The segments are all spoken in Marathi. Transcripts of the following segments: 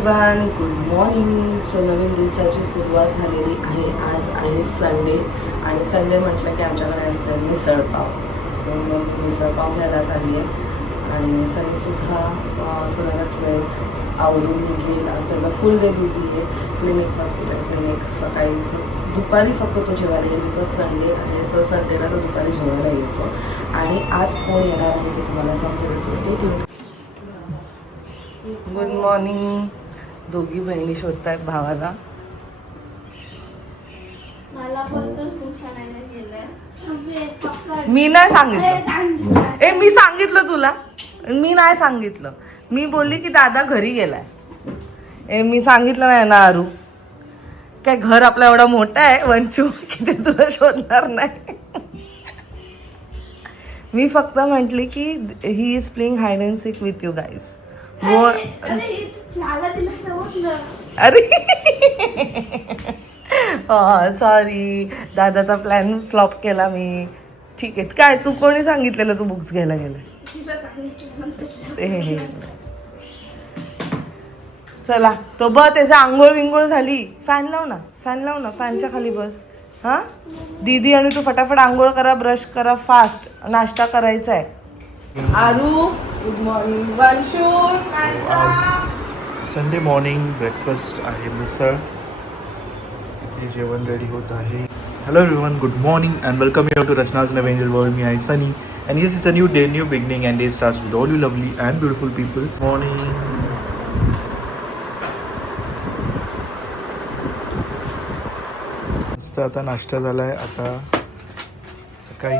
Everyone, good morning. सो नवीन दिवसाची सुरुवात झालेली आहे. आज आहे संडे आणि संडे म्हटलं की आमच्याकडे असतं मिसळपाव. मग मिसळपाव घ्यायला चालली आहे आणि सनीसुद्धा थोड्याच वेळेत आवरून निघेल. आज त्याचा फुल डे बिझी आहे. क्लिनिक हॉस्पिटल क्लिनिक सकाळीचं दुपारी फक्त तो जेवायला येईल बिकॉज संडे आहे. सो संडेला तो दुपारी जेवायला येतो आणि आज कोण येणार आहे ते तुम्हाला समजेल. So stay tuned. Good morning. दोघी बहिणी शोधतायत भावाला. मी नाही सांगितलं. मी सांगितलं तुला. मी नाही सांगितलं. मी बोलली की दादा घरी गेलाय. मी सांगितलं नाही ना आरू. काय घर आपलं एवढं मोठं आहे वंचू की ते तुला शोधणार नाही. मी फक्त म्हटली की he is playing hide and sick with you guys. अरे सॉरी, दादाचा प्लॅन फ्लॉप केला मी. ठीक आहे. काय तू कोणी सांगितलेलं तू बुक्स घ्यायला गेलं? चला तो त्याचा आंघोळ विंगोळ झाली. फॅन लाव ना, फॅन लाव ना, फॅनच्या खाली बस. हां दीदी आणि तू फटाफट आंघोळ करा, ब्रश करा, फास्ट नाश्ता करायचा आहे. Aaru good morning. Vanshu Sunday morning breakfast आहे मिसळ. इथे जेवण रेडी होत आहे. Hello everyone, good morning and welcome you to Rachana's Nav angel world. मी आहे Sunny and yes it's a new day, new beginning and day starts with all you lovely and beautiful people. Morning. मस्त आता नाश्ता झाला आहे. आता सकाळी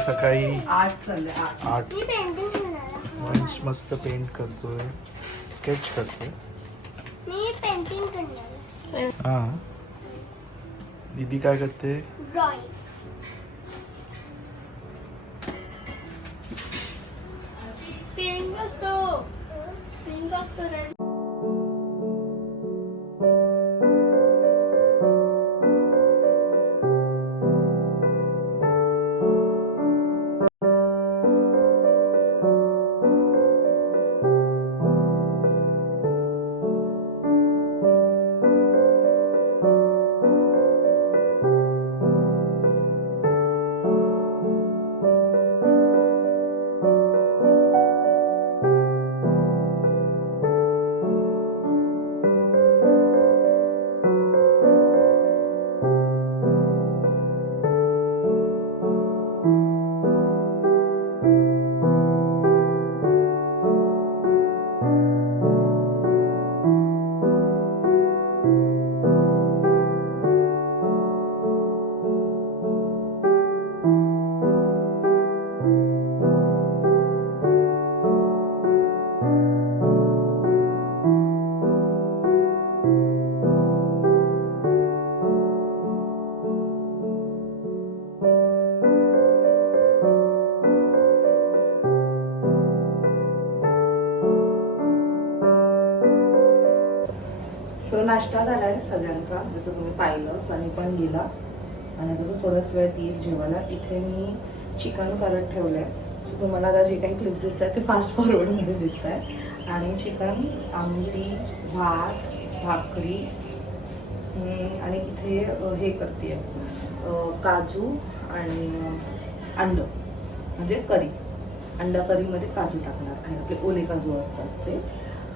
8 वंश मस्त पेंट करतोय, स्केच करतोय. मी पेंटिंग करणार. हां दीदी काय करते? ड्रॉइंग. पिंक असतो रेड. सो नाश्ता झाला आहे सगळ्यांचा, जसं तुम्ही पाहिलं. सनी पण गेला आणि आता तो थोडाच वेळ येईल जेवायला. इथे मी चिकन करत ठेवलं आहे. सो तुम्हाला आता जे काही क्लिप्स दिसत आहेत ते फास्ट फॉरवर्डमध्ये दिसत आहे. आणि चिकन, आमटी, भात, भाकरी आणि इथे हे करते काजू आणि अंड म्हणजे करी. अंडा करीमध्ये काजू टाकणार आणि आपले ओले काजू असतात ते.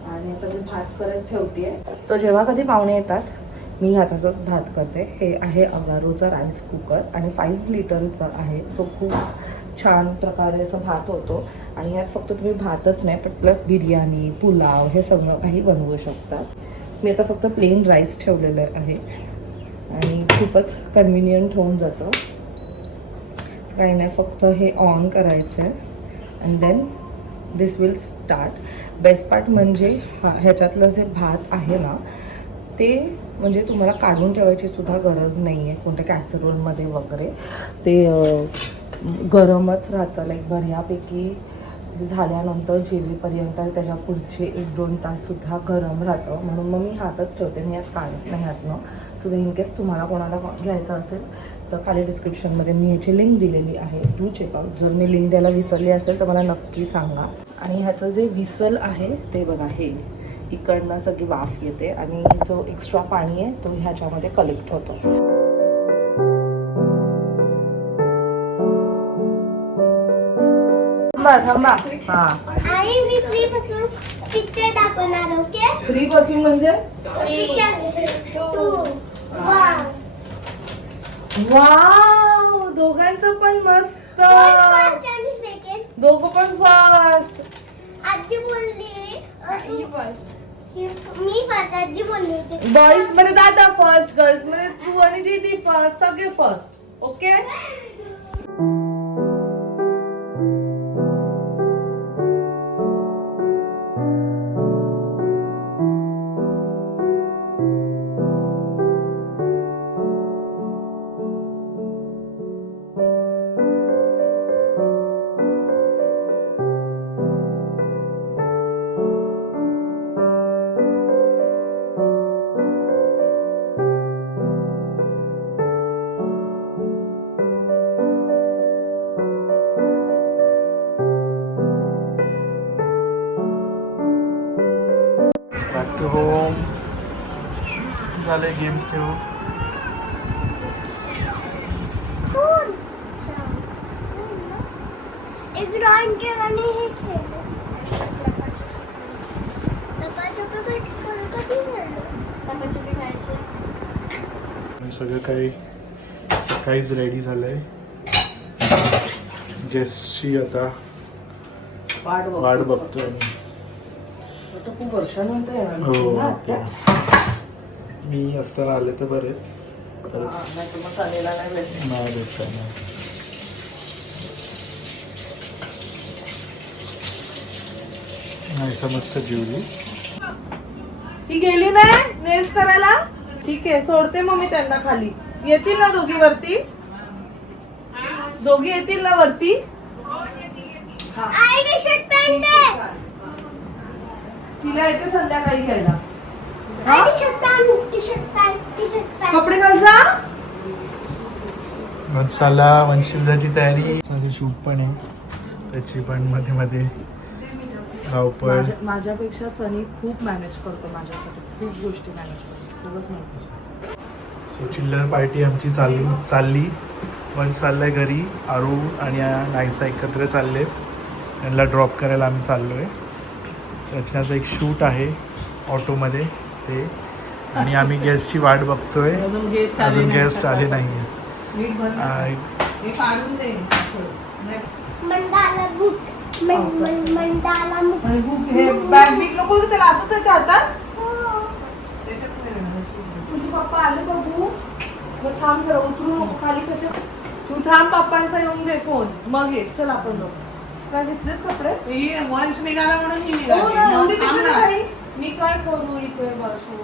आणि आता मी भात करत ठेवते. सो जेव्हा कधी पाहुणे येतात मी ह्याचाच भात करते. हे आहे अगारोचा राईस कुकर आणि 5 लिटरचं आहे. सो खूप छान प्रकारे असं भात होतो. आणि यात फक्त तुम्ही भातच नाही पण प्लस बिर्याणी, पुलाव हे सगळं काही बनवू शकतात. मी आता फक्त प्लेन राईस ठेवलेलं आहे आणि खूपच कन्व्हिनियंट होऊन जातं. काही नाही, फक्त हे ऑन करायचं आहे and then this will start. Best part म्हणजे ह्याच्यातलं जे भात आहे ना ते म्हणजे तुम्हाला काढून ठेवायची सुद्धा गरज नाही आहे कोणत्या कॅसरोलमध्ये वगैरे. ते गरमच राहतं लाईक बऱ्यापैकी. झाल्यानंतर जेवेपर्यंत त्याच्या पुढचे 1-2 ताससुद्धा गरम राहतं. म्हणून मग मी हातच ठेवते, मी यात काढत नाही ह्यातनं. सो इन केस तुम्हाला कोणाला घ्यायचं असेल तर खाली डिस्क्रिप्शनमध्ये मी ह्याची लिंक दिलेली आहे, डू चेकआउट. जर मी लिंक द्यायला विसरली असेल तर मला नक्की सांगा. आणि ह्याचं जे व्हिसल आहे ते बघा, इकडनं सगळी वाफ येते आणि जो एक्स्ट्रा पाणी आहे तो ह्याच्यामध्ये कलेक्ट होतो. थांबा. हा आणि मी फ्री पासून पिक्चर दाखवणार. ओके 3 पासून म्हणजे 3 2 1 वाव, दोघांचं पण मस्त. दोघं पण फास्ट. आजी बोलली मी फर्स्ट आजी बोलली होती. बॉईज मध्ये दादा फर्स्ट, गर्ल्स मध्ये तू आणि दीदी फर्स्ट, सगळे first. Okay back to home. झाले गेम्स खेळून. एक ड्रॉइंग केलं आणि हे खेळलं. लपाछपी कधी खेळलो? लपाछपी खेळायची. सगळं काही सकाळीच रेडी झालंय. जेसची आता वाट बघतोय मी. खूप वर्षानंतर येणार हो दिसली ना आत्या. मी असताना आले तर बरे. हा, नाहीतर मग चालेला नाही भेटणार. नाही भेटत नाही. नाही समजतं जेवली. ही गेली नाही नेल्स करायला. ठीक आहे सोडते मग मी त्यांना खाली. येतील ना दोघी वरती? दोघी येतील ना वरती? आई टी-शर्ट पॅन्ट आहे. तिला येते संध्याकाळी घ्यायला. आई टी-शर्ट पॅन्ट टी-शर्ट पॅन्ट. कपडे घाल जा. वंशाला वंशिलची तयारी. माझे शूट पण आहे त्याची पण मध्ये मध्ये धावपळ. माझ्यापेक्षा सनी खूप मॅनेज करतो माझ्यासाठी. खूप गोष्टी मॅनेज करतो. खूपच माहिती. सो चिल्लर पार्टी आमची चालली. वंश चाललाय घरी. आरू आणि नायसा एकत्र चालले. त्यांना ड्रॉप करायला आम्ही चाललो आहे. रचनाचं एक शूट आहे ऑटोमध्ये ते. आणि आम्ही गेस्टची वाट बघतोय. अजून गेस्ट आले नाही. काढून दे. मंडाला बुक मंडाला बुक हे बॅग बिग नको त्याला असं त्याच्या हातात. तुझे पप्पा आले बघू. मग थांब जरा उतरू नको खाली. कशा तू थांब. पप्पांचा येऊन दे फोन मग ये. चल आपण जाऊ. काय घेतलेस कपडे? वंश निघाला म्हणून मी हो ना, एवढी निघाली. कशाला घाई? मी काय करू इथे बसू?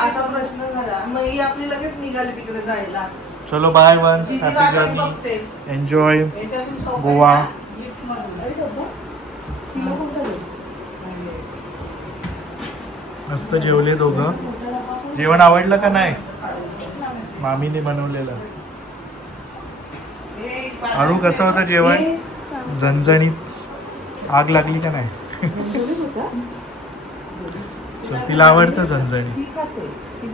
असा प्रश्न झाला. मग ही आपली लगेच निघाली तिकडे जायला. चलो बाय वंश. दीदी हॅपी वाटच जर्नी. बघते. एन्जॉय याच्यातून शौक गोवा. आहे ना, gift म्हणून. अरे बाबा, तिला कोणता द्यायचा? मस्त जेवले दोघं. जेवण आवडलं का नाही? मामीने बनवलेलं. आरू कसं होतं जेवण? झणझणीत. आग लागली का नाही? So, तिला आवडतं झणझणीत. ती खाते. ती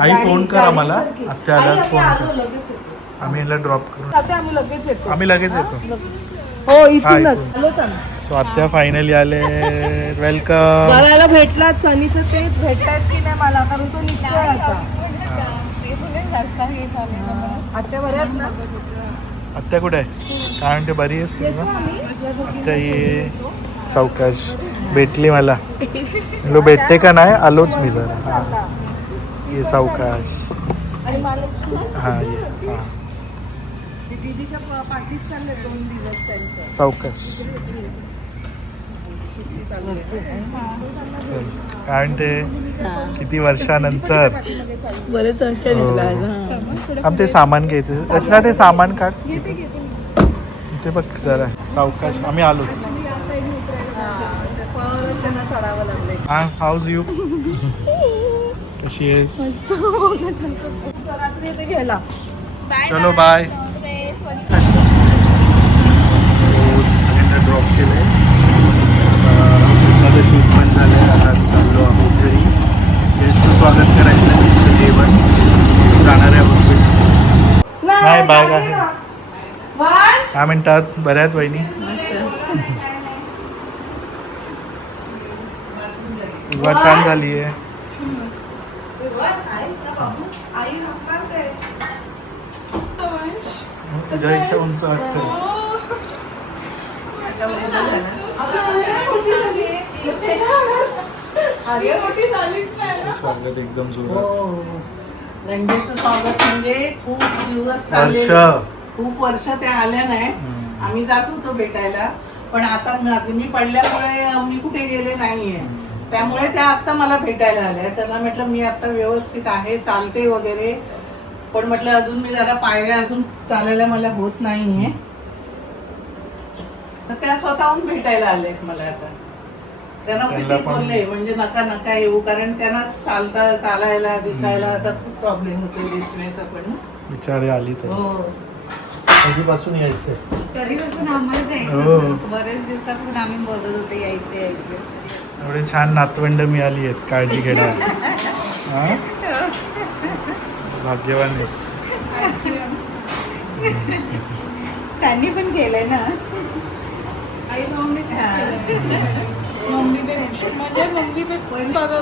आई फोन कर आम्हाला. आत्या आल्यावर फोन कर. लगेच येतो. आम्ही याला ड्रॉप करून आम्ही लगेच येतो. आम्ही लगेच येतो. हो इथूनच इथून. आलोच आम्ही. सो आत्या फायनली आले. वेलकम. बघायला भेटलात. सनीचं तेच भेटतायत की नाही मला. कारण तो निघतोय आता. आत्या बऱ्या आहेत ना? आत्या कुठे आहे? काय म्हणते बरी आहेस येतो का? आम्ही. या दोघी आत्या ये. सावकाश भेटली मला. म्हणलो भेटते का नाही? आलोच मी जरा. हां ये सावकाश. आणि महालक्ष्मी हां ये. हां दीदीच्या पाठीत चालले 2 दिवस त्यांचं. सावकाश. चल काय म्हणते? किती वर्षानंतर. बरेच वर्ष आम ते सामान घ्यायचं. रचना ते सामान काढ. ते बघ जरा सावकाश. आम्ही आलोच. परत त्यांना चढावं लागले. हां हाऊज यू. कशी आहेस? रात्री येते घ्यायला. चलो बाय. ड्रॉप केलंय. शूट पण झालंय. मस्त स्वागत करायचं तिचं जेवण जाणार आहे हॉस्पिटल. नाही बॅग आहे. काय म्हणतात बऱ्यात वहिनी? उभा छान झाली आहे. तुझ्यापेक्षा उंच वाटतं. स्वागत एकदम जोरात. लंडेचं स्वागत म्हणजे खूप दिवस वर्ष. खूप वर्ष त्या आल्या नाही. आम्ही जात होतो भेटायला, पण आता मी पडल्यामुळे मी कुठे गेले नाहीये. त्यामुळे त्या आता मला भेटायला आल्या. त्यांना म्हटलं मी आता व्यवस्थित आहे, चालते वगैरे, पण म्हटलं अजून मी जरा पायऱ्या अजून चालायला मला होत नाहीये. तर त्या स्वतःहून भेटायला आल्यात मला आता. त्यांना किती बोलले म्हणजे नका नका येऊ, कारण त्यांना चालायला दिसायला आता खूप प्रॉब्लेम होते दिसण्याचा पण. विचारे आली तर हो, कधीपासून यायचंय? कधीपासून आम्हाला हो. जायचं बरेच दिवसापासून आम्ही बघत होते यायचे. एवढे छान नातवंड मिळाली आहेत, काळजी घेणार. हा? भाग्यवान आहेस. त्यांनी पण केलंय ना.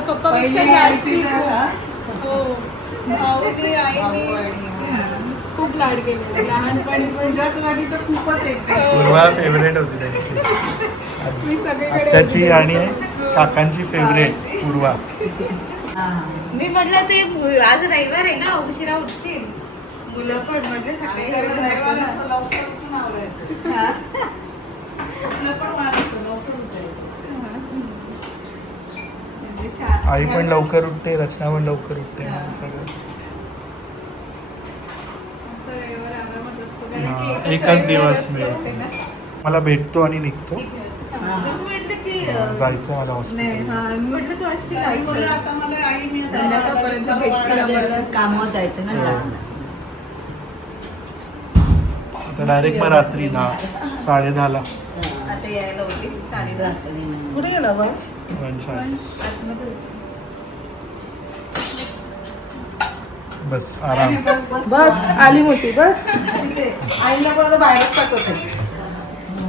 पप्पापेक्षा जास्ती भाऊनी आईनी खूप लाड केले लहानपणी. गाडी तर खूपच पूर्वा फेवरेट होती त्यांची. मी सगळीकडे त्याची आणि काकांची फेवरेट पूर्वा. मी म्हटलं ते आज रविवार आहे ना, उशिरा उठतील मुलं पण. म्हटलं सकाळी एवढं लवकर ना. लवकर उठून आवरायचं. हा. आपलं पण वाढायचं, लवकर उठायचं. म्हणजे छान. आई पण लवकर उठते, रचना पण लवकर उठते. सगळं रविवार आरामात असतो हा, कारण की एकच दिवस होते मिळतो. ना. मला भेटतो आणि निघतो. मी म्हटलं की जायचं मला नाही, हॉस्पिटल. हा, मी म्हटलं तू असशील आई बोलली, आज. आता मला आई मी संध्याकाळपर्यंत भेटतील आम्हाला. कामात जायचं ना. आता डायरेक्ट मग रात्री 10-10:30ला आता यायला होती 10:30. कुठे गेला बघ? आतमध्ये. बस आराम. बस आली मोठी बस. आईला पण आता बाहेरच पाठवते.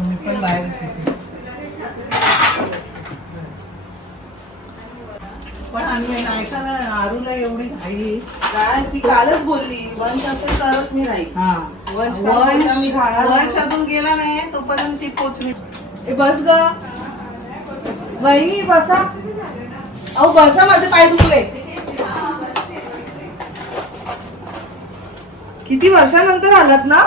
मी पण बाहेरच येते. पण आणि आरूला एवढी घाई. काय ती कालच बोलली वंश असेल तरच मी राहील. हा, वंश बोलला, मी राहणार नाही. वंश अजून गेला नाही तोपर्यंत ती पोचली. ए बस ग वहिनी बसा. अहो बसा, माझे पाय दुखले. किती वर्षानंतर आलात ना?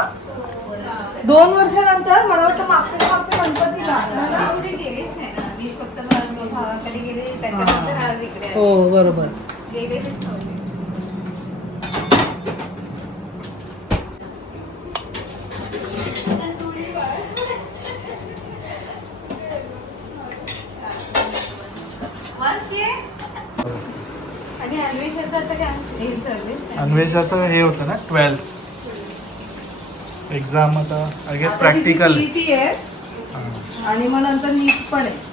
2 वर्षानंतर. मला वाटतं मागच्या गणपतीला. मला कुठे गेलीच नाही ना. मी फक्त भावाकडे गेले, त्याच्यानंतर आज इकडे आले. हो बरोबर. गेलेलीच नव्हते. आणि अन्वेषाचं आता काय हे सर्विस अन्वेषाचं हे होतं ना 12th एक्झाम. आता आय गेस प्रॅक्टिकल. CET आहे आणि मग नंतर नीट पण आहे.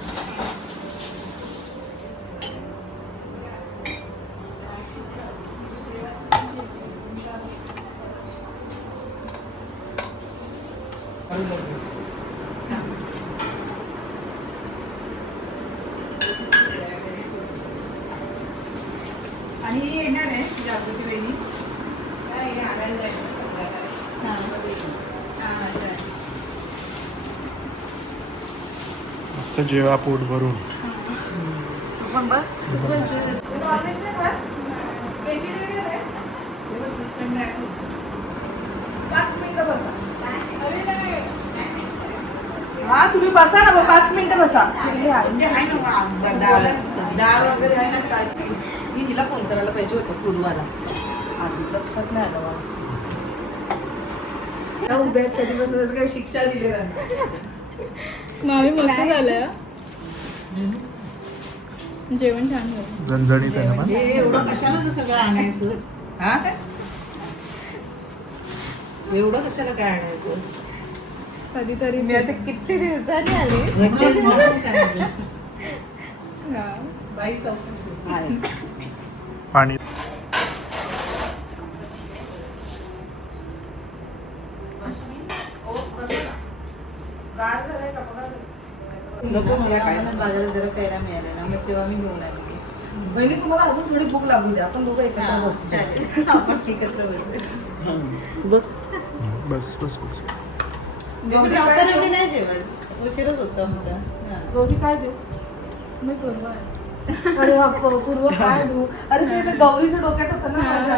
आणि हे येणार आहे जागृती वेणी. मस्त जेवा पोट भरून. पण बस. हा तुम्ही बसा ना, 5 मिनिटं बसा. डाळ वगैरे आहे ना काय? मी हिला फोन करायला पाहिजे होतं पूर्वाला. आधी लक्षात नाही आलं मला. त्या उभ्या कधीपासून काही शिक्षा दिली नाही. मामी मस्त झालंय. जेवण छान झालं. झणझणीत आहे ना. हे एवढं कशाला सगळं आणायचं? हा, एवढं कशाला काय आणायचं? कधीतरी मी आता किती दिवसांनी आले. हा. बाई चौकशी. पाणी नको मला काय बाजारात जरा कैरा मिळाल्या ना मग तेव्हा मी घेऊन आली बहिणी तुम्हाला अजून थोडी भूक लागू द्या आपण दोघं एकत्र बसू चालेल. आपण एकत्र बसू. बघ बस बस बस लवकर एवढी नाही जेवण उशीरच होतो आमचा हा. दोघी काय देऊ मी पूर्व आहे. अरे पूर्व काय देऊ अरे ते गौरीचं डोक्यात होतं ना माझ्या.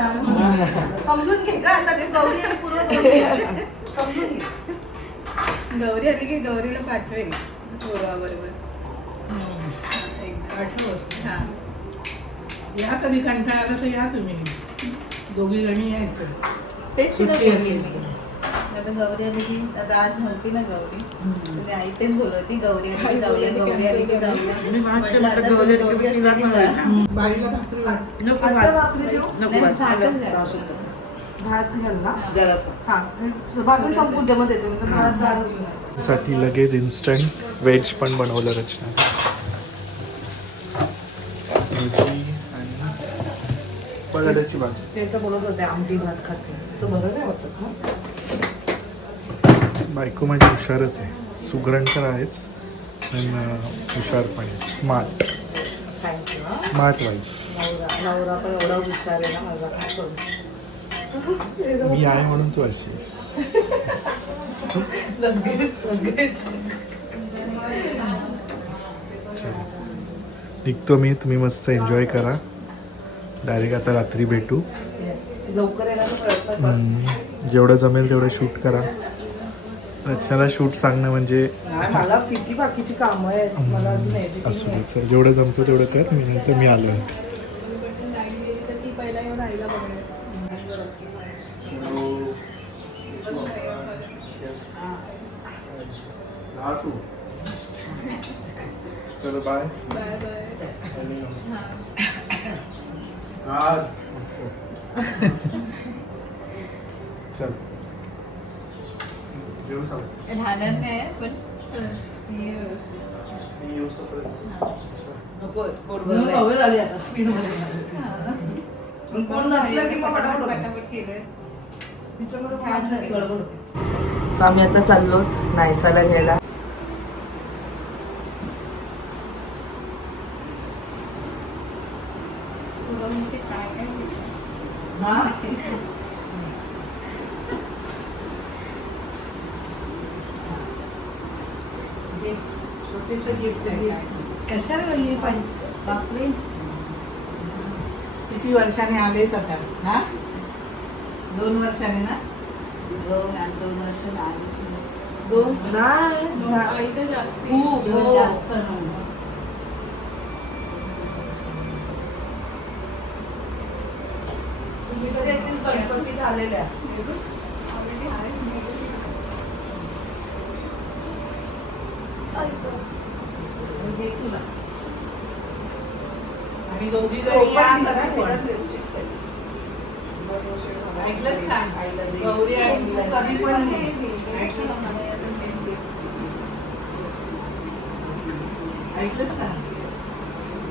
समजून घे का आता ते गौरी आणि पूर्व दोघी आहेत. समजून घे गौरी आली की गौरीला पाठवेल पूर्वाबरोबर हा या कधी कंटाळा आला तर या तुम्ही दोघी जणी यायचं. तेच तिला सुट्टी बोलली असेल मी. आता गौरी आली की आता आज नव्हती ना गौरी म्हणजे आई तेच बोलवती गौरी आली की जाऊया गौरी आली की जाऊया म्हटलं आता दोघी असली की जा. बाईला भाकरी वाट आता भाकरी देऊ नाही, भातच द्या. भात घाल ना हा भाकरी संपून दे मग देतो मी तर भात डाळ होईल. साठी लगेच इन्स्टंट व्हेज पण बनवलं रचना मेथी आणि बटाट्याची भाजी. त्याचं बोलत होते आमटी भात खाते असं बरं नाही वाटत ना. बायको माझी हुशारच आहे सुगरण तर आहेच पण हुशार पण आहे स्मार्ट थँक्यू स्मार्ट वाईफ. नवरा पण एवढा हुशार आहे ना माझा काय करू. मी आहे म्हणून तू अशी निघतो मी तुम्ही मस्त एन्जॉय करा डायरेक्ट आता रात्री भेटू लवकर येण्याचा प्रयत्न कर. जेवढं जमेल तेवढं शूट करा रचनाला शूट सांगणं म्हणजे नाही, मला किती बाकीची कामं आहेत मला अजून editing असू आहे. दे सर जेवढं जमतं तेवढं कर मी नंतर मी आलो तर ती पहिला येऊन आईला बघणार. चलो बाय बाय बाय. चल जेवू सांग राहणार नाही पण हे व्यवस्थित. मी येऊस नको पोट भरलंय. हवे झाली आता स्पीड मध्ये कोण नसलं की मग पटापट होतं. पटापट केलंय तिच्यामध्ये छान कोणाची झालं. गडबड होती. सो आम्ही आता चाललो नायसाला घ्यायला. तुला म्हणते काय काय घेतलं? हा छोटेसे गिफ्ट आहे. कशाला वेगळी पाहिजे बापरे. किती वर्षाने आलेच आता हा 2 वर्षाने ना 2 वर्ष आलीच नाही. दोन नाही आई तर जास्ती. खूप हो. जास्त तुम्ही तरी ऍटलीस्ट गणपती झालेल्या Already आहे. घे तुला. आणि दोघी हो, जणी या पण करा तिला पण. त्याच्यात lipsticks आहेत. ऐकलंच का? आईला दे. गौरी आणि तू कधी पण ऐकलंच का?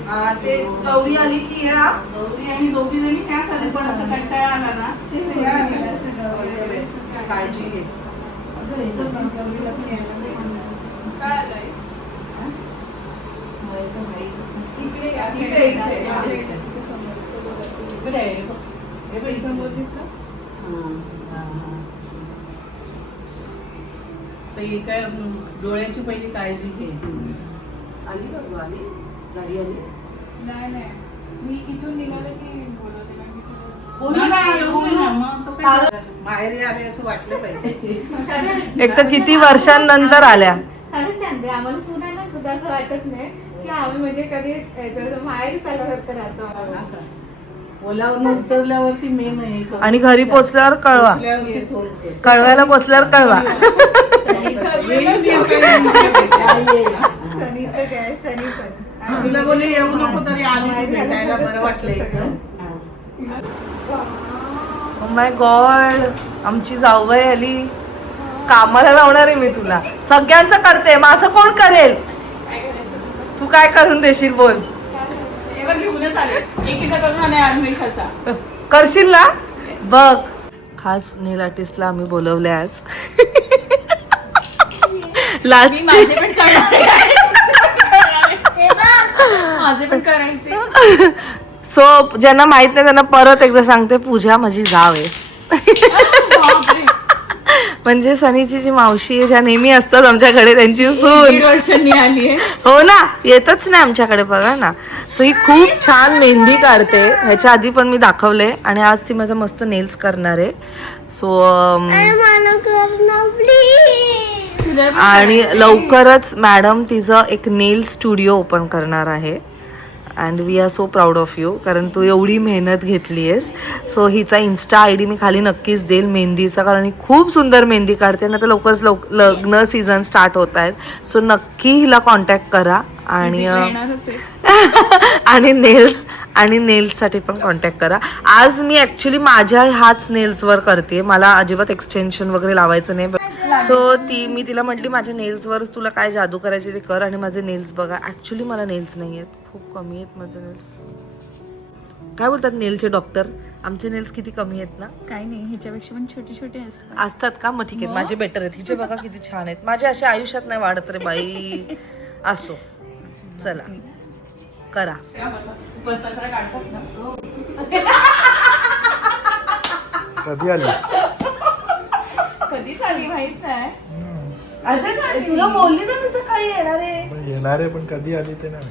हा, तेच गौरी आली की या गौरी आणि दोघी जणी त्या कधी पण असं कंटाळा आला ना या. काळजी घे. काय आलंय? इकडे या इकडे, side ला. इकडे. या side ला. तिथे समोर तो बघा. इकडे आहे. हे बघ, समोर दिसलं? तर ही काय डोळ्याची पहिली काळजी घे. आली का तू आली गाडी आली नाही नाही. मी इथून निघाले की बोलवते ना मी तुला. बोलू ना, बोलू ना. मग तो काय माहेरी आले असं वाटलं पाहिजे. एक तर किती वर्षांनंतर आल्या. खरंच सांगते आम्हाला सुनाना सुद्धा असं वाटत नाही की आम्ही म्हणजे कधी माहेरी चालल्यासारखं राहतो आम्हाला. ओलावरून उतरल्यावरती मे नाही आणि घरी पोचल्यावर कळवा. पोचल्यावरती फोन कर. कळवायला पोचल्यावर कळवा. सनीचं काय सनी पण तुला बोले येऊ नको तरी आली तू भेटायला बरं वाटलं एकदम. माय गॉड आमची जाऊबाई आली. कामाला लावणार आहे मी तुला. सगळ्यांचं करते माझं कोण करेल. तू काय करून देशील बोल. तेव्हा घेऊनच आले एकीचा करून आणि अन्वेषाचा. करशील ना बघ. खास नेल आर्टिस्टला आम्ही बोलवले आज. लास्ट मी माझे पण करणार आहे. माझे पण करायचे. सो ज्यांना माहित नाही त्यांना परत एकदा सांगते, पूजा माझी जाव आहे. बापरे. म्हणजे सनीची जी मावशी आहे, ज्या नेहमी असतात आमच्याकडे, त्यांची सून. 1.5 वर्षांनी आली आहे. हो ना, येतच नाही आमच्याकडे बघा ना. सो ही खूप छान मेहंदी काढते. ह्याच्या आधी पण मी दाखवले आणि आज ती माझं मस्त नेल्स करणार आहे. सो मला करणार प्लीज. आणि लवकरच मॅडम तिचं एक नेल स्टुडिओ ओपन करणार आहे. And we are so proud of you, कारण तू एवढी मेहनत घेतली आहेस. सो हिचा इन्स्टा ID मी खाली नक्कीच देईल मेहंदीचा, कारण ही खूप सुंदर मेहंदी काढते ना. तर लवकरच लग्न सीझन स्टार्ट होत आहेत. सो नक्की हिला कॉन्टॅक्ट करा आणि येणारच आहे. आणि नेल्ससाठी पण कॉन्टॅक्ट करा. आज मी ॲक्च्युली माझ्या हाच नेल्सवर करते, मला अजिबात एक्सटेन्शन वगैरे लावायचं नाही. सो मी तिला म्हटली माझ्या नेल्सवर तुला काय जादू करायची ते कर. आणि माझे नेल्स बघा, ॲक्च्युली मला नेल्स नाही आहेत, खूप कमी आहेत माझे नेल्स. काय बोलतात नेलचे डॉक्टर, आमचे नेल्स किती कमी आहेत ना. काही नाही, ह्याच्यापेक्षा पण छोटे छोटे असतात. असतात का? मग ठीक आहेत, माझे बेटर आहेत. हिचे बघा किती छान आहेत. माझे असे आयुष्यात नाही वाढत रे बाई. असो, चला करा. कधी आलीस? कधीच आली माहित नाही. तुला बोलली ना मी सकाळी येणार आहे. येणार आहे पण कधी आली ते नाही.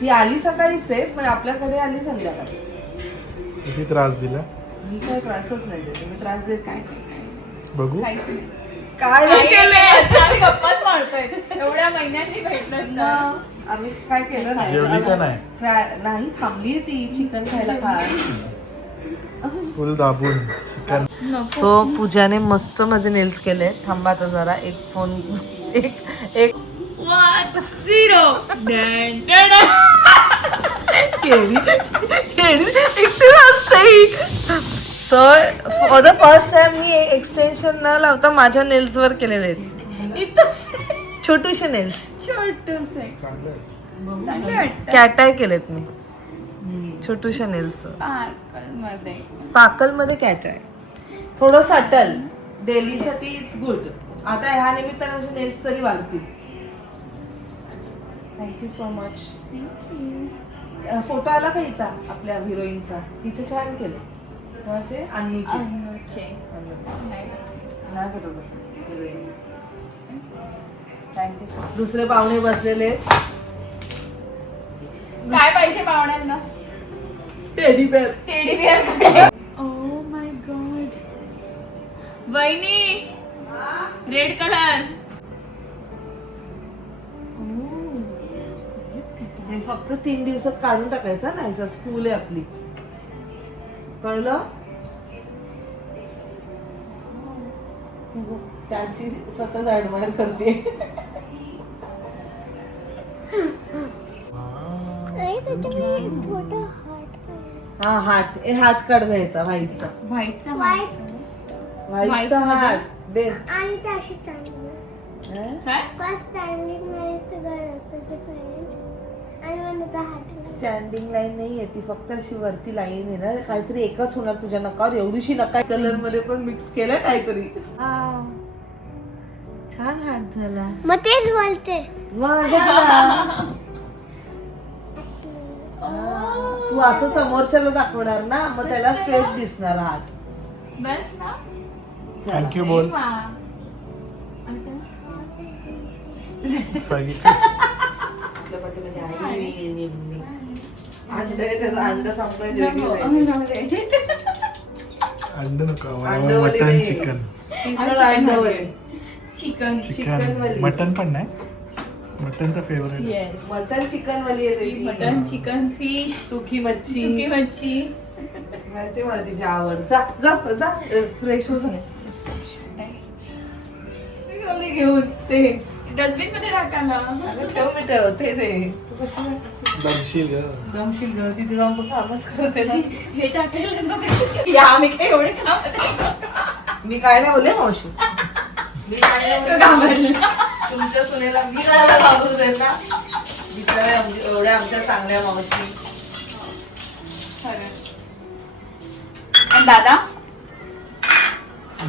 ती आली सकाळीच आहे, पण आपल्याकडे आली संध्याकाळी. किती त्रास दिला मी काय त्रासच नाही देते. मी त्रास देत काय बघू. काहीच नाही. काय नाही केलं. आम्ही गप्पाच मारतोय. एवढ्या महिन्यांनी भेटलं ना. आम्ही काय केलं नाही. जेवली का नाही? नाही, थांबली ती चिकन खायला खाय. फुल दाबून चिकन. सो पूजाने मस्त माझे नेल्स केले. थांबा आता जरा एक फोन एक 1 0 done done. So for the first time me extension न लावता माझ्या नेल्स वर केलेले आहेत. छोटूशे नेल्स, छोटूसे चांगलं आहे. चांगले वाटतं. कॅटाय केलेत मी, छोटूशे नेल्स. मध्ये स्पार्कल मध्ये कॅच आहे, थोडं सटल. डेलीसाठी it's good. आता ह्या निमित्ताने माझे नेल्स तरी वाढतील. Thank you so much. फोटो आला का हिचा, आपल्या हिरोईनचा? हिचे छान केले. कोणाचे? अन्नूचे. नाही फोटो. थँक्यू. दुसरे पाहुणे बसलेले. काय पाहिजे पाहुण्यांना? Teddy bear. Teddy bear. Oh my god. वहिनी रेड कलर. हे फक्त 3 दिवसात काढून टाकायचा नाही. स्कूल आहे आपली, कळलं? चाची स्वतःच ऍडमायर करते. हा हार्ट, हार्ट कार्ड घ्यायचा व्हाईटचा. व्हाईटचा व्हाईटचा हार्ट दे. आणि ते अशी चांगली काय? फर्स्ट टाइम गणपती फ्रेंड आणि मग आता हात. स्टँडिंग लाईन नाहीये ती, फक्त अशी वरती लाईन आहे ना. काहीतरी एकच होणार तुझ्या नकावर. एवढीशी नका कलर मध्ये पण मिक्स केलं काहीतरी. छान हार्ट झाला. मग तेच बोलते. मग झाला. तू असं समोरच्याला दाखवणार ना, मग त्याला स्ट्रेट दिसणार हार्ट. बस ना. थँक्यू बोल. अंड संपलं. अंड नको, अंडवली मटन नाही. चिकन. चिकन. चिकन मटन पण नाही. मटन तर फेवरेट. येस. मटन चिकन वाली येते ती. मटन चिकन फिश सुकी मच्छी. सुकी मच्छी. माहिती मला तिची आवड. जा जा जा फ्रेश हो. घेऊन ते डस्टबिन मध्ये टाकायला. ठेव मी ठेवते ते. तू कशाला दमशील ग. दमशील ग. तिथे जाऊन पण कामच करते ना. हे टाकायला जाऊ. या आम्ही काही एवढे काम. मी काय नाही बोलले मावशी. मी काय नाही बोलले. तुमच्या सुनेला मी काय घाबरू देईल ना. बिचाऱ्या एवढ्या आमच्या चांगल्या मावशी. आणि दादा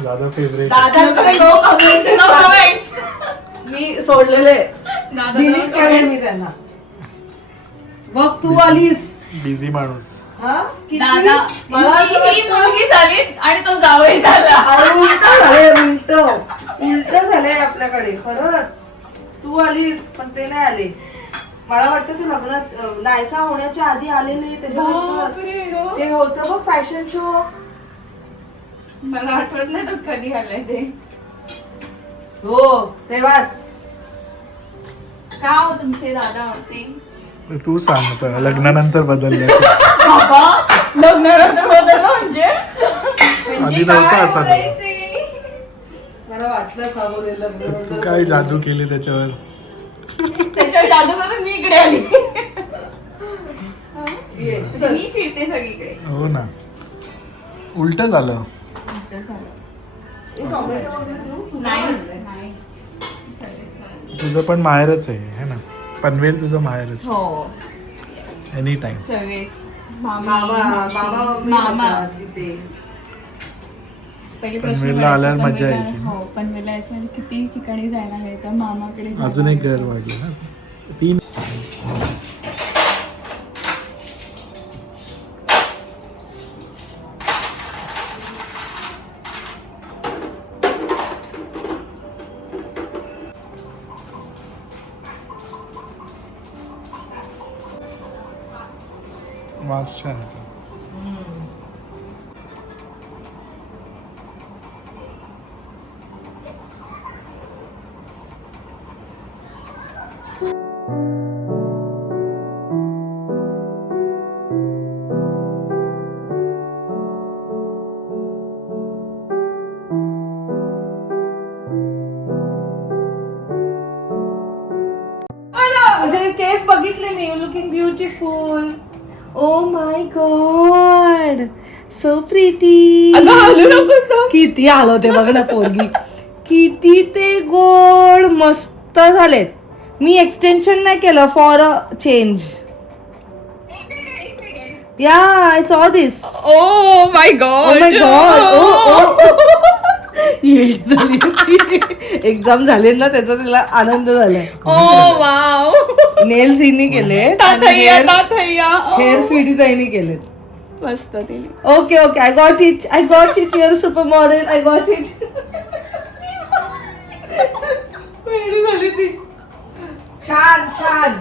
दादा फेवरेट. दादांकडे नो comments. मी सोडलेले दादा डिलीट केले मी त्यांना. बघ तू आलीस. बिझी माणूस. हा? किती? दादा मला असं ही वाटतं- मुलगी झाली आणि तो जावई झाला. अरे उलट झालंय आपल्याकडे खरंच. तू आलीस पण ते नाही आले. मला वाटतं ते लग्नात नायसा होण्याच्या आधी आलेले त्याच्यानंतर बापरे, हो. ते होतं बघ फॅशन शो. मला आठवत नाही तो कधी आलाय ते. हो तेव्हाच. का हो तुमचे दादा असे? तू सांग आता लग्नानंतर बदललं. बाबा लग्नानंतर बदललं म्हणजे आधी नव्हता असा तो. मला वाटलं सावरेल लग्न. तू काय जादू केली त्याच्यावर. त्याच्यावर जादू करून मी इकडे आली. ये, चल. मी फिरते सगळीकडे. हो ना उलट झालं. नाही तुझं पण माहेरच आहे है ना. पनवेल तुझं माहेरच. हो एनी टाइम. सगळेच मामा मम्मी मामा होतात तिथे. पहिले प्रश्न पनवेलला पडायचा, आल्यावर मजा पनवेलला- यायची. हो पनवेलला यायचं म्हणजे किती ठिकाणी जायला मिळतं मामाकडे जायला. अजून एक घर वाढलं ना. 3. वास छान येतो. तुझे केस बघितले मी. You looking beautiful. Oh my god so pretty. किती आलं होते बघ ना पोरगी. किती ते गोड मस्त झालेत. मी एक्सटेन्शन नाही केलं फॉर अ चेंज. या I saw this. Oh my oh my God. Exam झाले ना त्याचा तिला आनंद झालाय. ओ वाव नेल्स हिनी केले. हेअर स्वीटी ताईनी केलेत. मस्त तिने. Okay okay I got it. Your super model. I got it. वेडी झाली ती. छान छान.